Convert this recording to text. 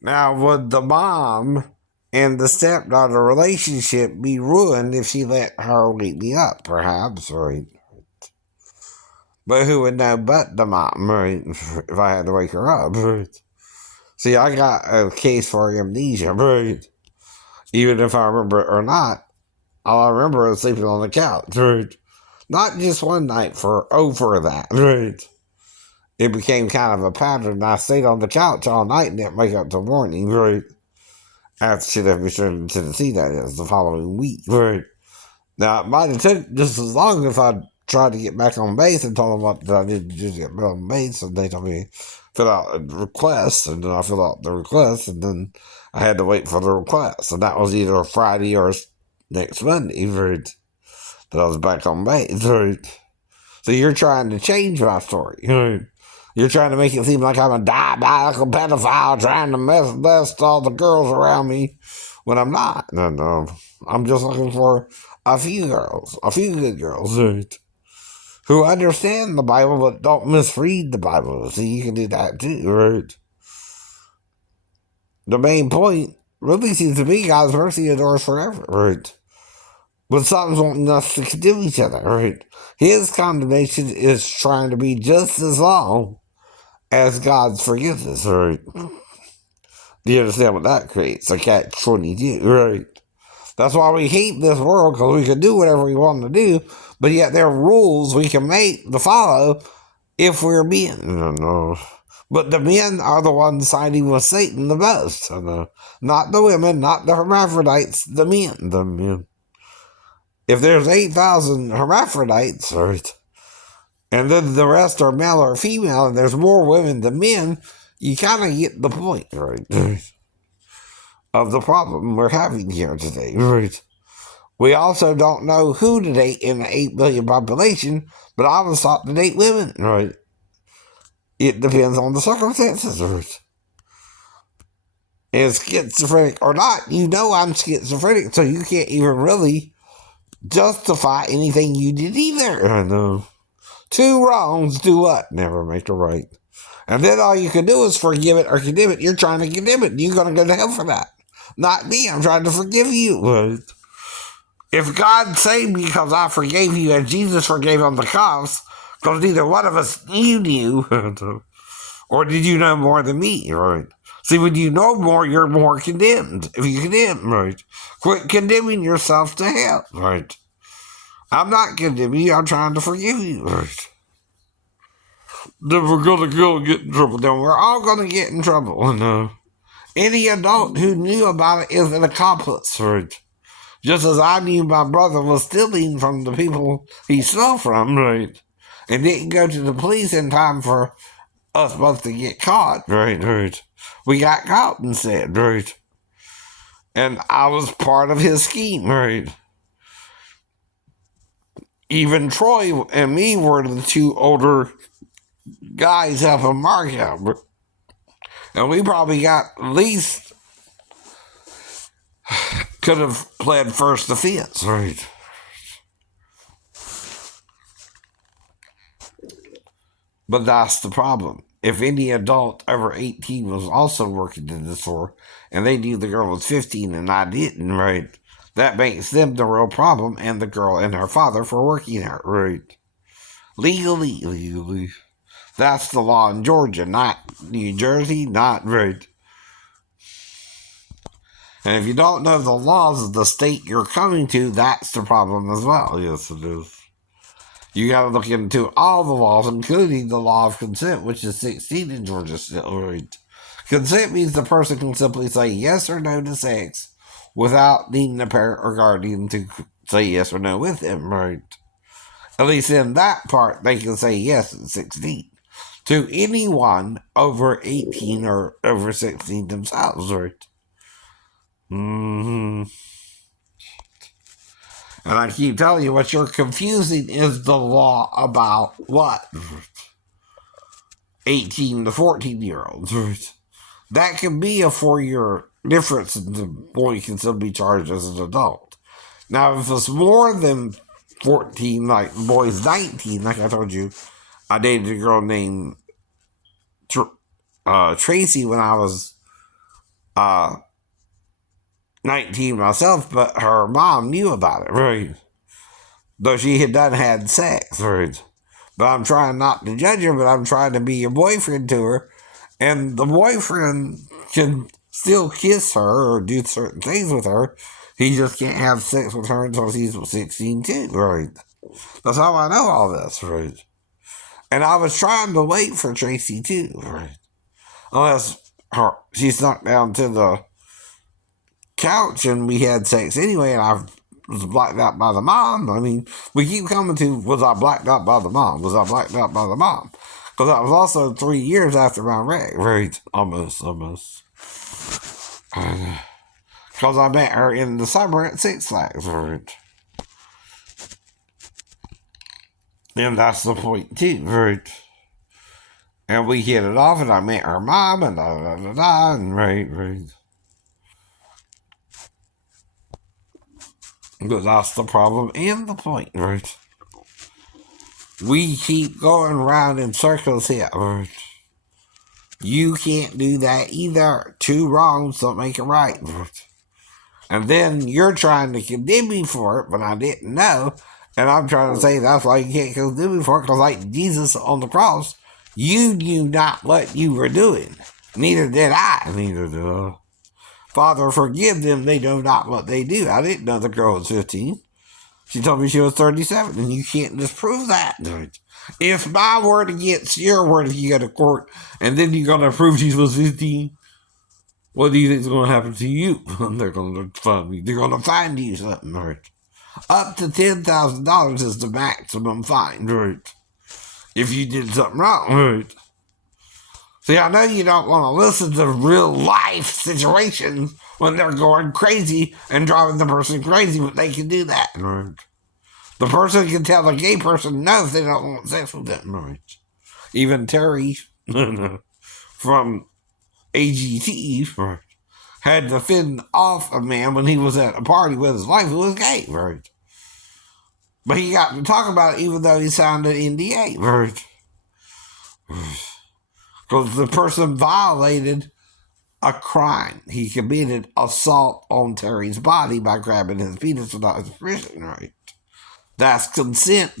Now, would the mom and the stepdaughter relationship be ruined if she let her wake me up? Perhaps, right? But who would know but the mom, right? If I had to wake her up, right? See, I got a case for amnesia, right? Even if I remember it or not, all I remember is sleeping on the couch, right? Not just one night, for over that, right? It became kind of a pattern. I stayed on the couch all night and didn't wake up till morning, right? After she'd have returned to Tennessee, that is, the following week, right? Now, it might have took just as long if I tried to get back on base and told them what I needed to do to get back on base, and they told me fill out a request, and then I filled out the request, and then I had to wait for the request, and that was either Friday or next Monday, right? That I was back on base, right? So you're trying to change my story, right? You're trying to make it seem like I'm a diabolical pedophile trying to molest all the girls around me when I'm not. No. I'm just looking for a few girls, a few good girls, right? Who understand the Bible but don't misread the Bible. See, you can do that too, right? The main point really seems to be God's mercy endures forever, right? But something's wanting us to condemn each other, right? His condemnation is trying to be just as long as God's forgiveness, right? Do you understand what that creates? A catch 22, right? That's why we hate this world, because we can do whatever we want to do, but yet there are rules we can make to follow if we're men. No. But the men are the ones siding with Satan the most. Not the women, not the hermaphrodites, the men. The men. If there's 8,000 hermaphrodites, right, and then the rest are male or female, and there's more women than men, you kind of get the point, right, of the problem we're having here today, right? We also don't know who to date in the 8 billion population, but I was taught to date women, right? It depends on the circumstances, right? Is schizophrenic or not, you know I'm schizophrenic, so you can't even really justify anything you did either. I know. Two wrongs do what? Never make a right. And then all you can do is forgive it or condemn it. You're trying to condemn it. You're going to go to hell for that. Not me. I'm trying to forgive you. Right. If God saved me because I forgave you and Jesus forgave on the cross, because neither one of us knew, or did you know more than me? Right. See, when you know more, you're more condemned. If you condemn, right. Quit condemning yourself to hell. Right. I'm not condemning you. I'm trying to forgive you. Right. Then we're going to go get in trouble. Then we're all going to get in trouble. No. Any adult who knew about it is an accomplice, right? Just as I knew my brother was stealing from the people he stole from, right? And didn't go to the police in time for us both to get caught, right. We got caught instead, right? And I was part of his scheme, right? Even Troy and me were the two older guys helping Mark out. And we probably got at least could have pled first offense, right? But that's the problem. If any adult over 18 was also working in the store and they knew the girl was 15 and I didn't, right, that makes them the real problem and the girl and her father for working there, right? Legally. That's the law in Georgia, not New Jersey, not right. And if you don't know the laws of the state you're coming to, that's the problem as well. Yes, it is. You got to look into all the laws, including the law of consent, which is 16 in Georgia still, right? Consent means the person can simply say yes or no to sex without needing a parent or guardian to say yes or no with them, right? At least in that part, they can say yes at 16 to anyone over 18 or over 16 themselves, right? Mm-hmm. And I keep telling you, what you're confusing is the law about what? 18 to 14-year-olds. That can be a 4-year difference, and the boy can still be charged as an adult. Now, if it's more than 14, like the boy's 19, like I told you, I dated a girl named Tracy when I was 19 myself, but her mom knew about it, right? Though she had done had sex, right? But I'm trying not to judge her, but I'm trying to be your boyfriend to her. And the boyfriend can still kiss her or do certain things with her. He just can't have sex with her until she's 16 too, right? That's how I know all this, right? And I was trying to wait for Tracy too, right? Unless she snuck down to the couch and we had sex anyway, and I was blacked out by the mom. I mean, we keep coming to, was I blacked out by the mom? Was I blacked out by the mom? Because that was also 3 years after my wreck, right? Almost. Because I met her in the summer at Six Flags, right? And that's the point too, right? And we hit it off, and I met her mom, and and right. But that's the problem and the point, right? We keep going round in circles here, right? You can't do that either. 2 wrongs don't make it right, right? And then you're trying to condemn me for it, but I didn't know. And I'm trying to say that's why you can't condemn me for it, because like Jesus on the cross, you knew not what you were doing. Neither did I. Neither did I. Father, forgive them, they know not what they do. I didn't know the girl was 15. She told me she was 37, and you can't disprove that. If my word against your word, if you go to court, and then you're going to prove she was 15, what do you think is going to happen to you? They're going to find me. They're going to find you something, right? Up to $10,000 is the maximum fine, right? If you did something wrong, right? See, I know you don't want to listen to real life situations when they're going crazy and driving the person crazy, but they can do that, right? The person can tell the gay person no if they don't want sex with them, right? Even Terry from AGT, right, had to fend off a man when he was at a party with his wife who was gay, right? But he got to talk about it even though he signed an NDA, right? Because the person violated a crime. He committed assault on Terry's body by grabbing his penis without his permission, right? That's consent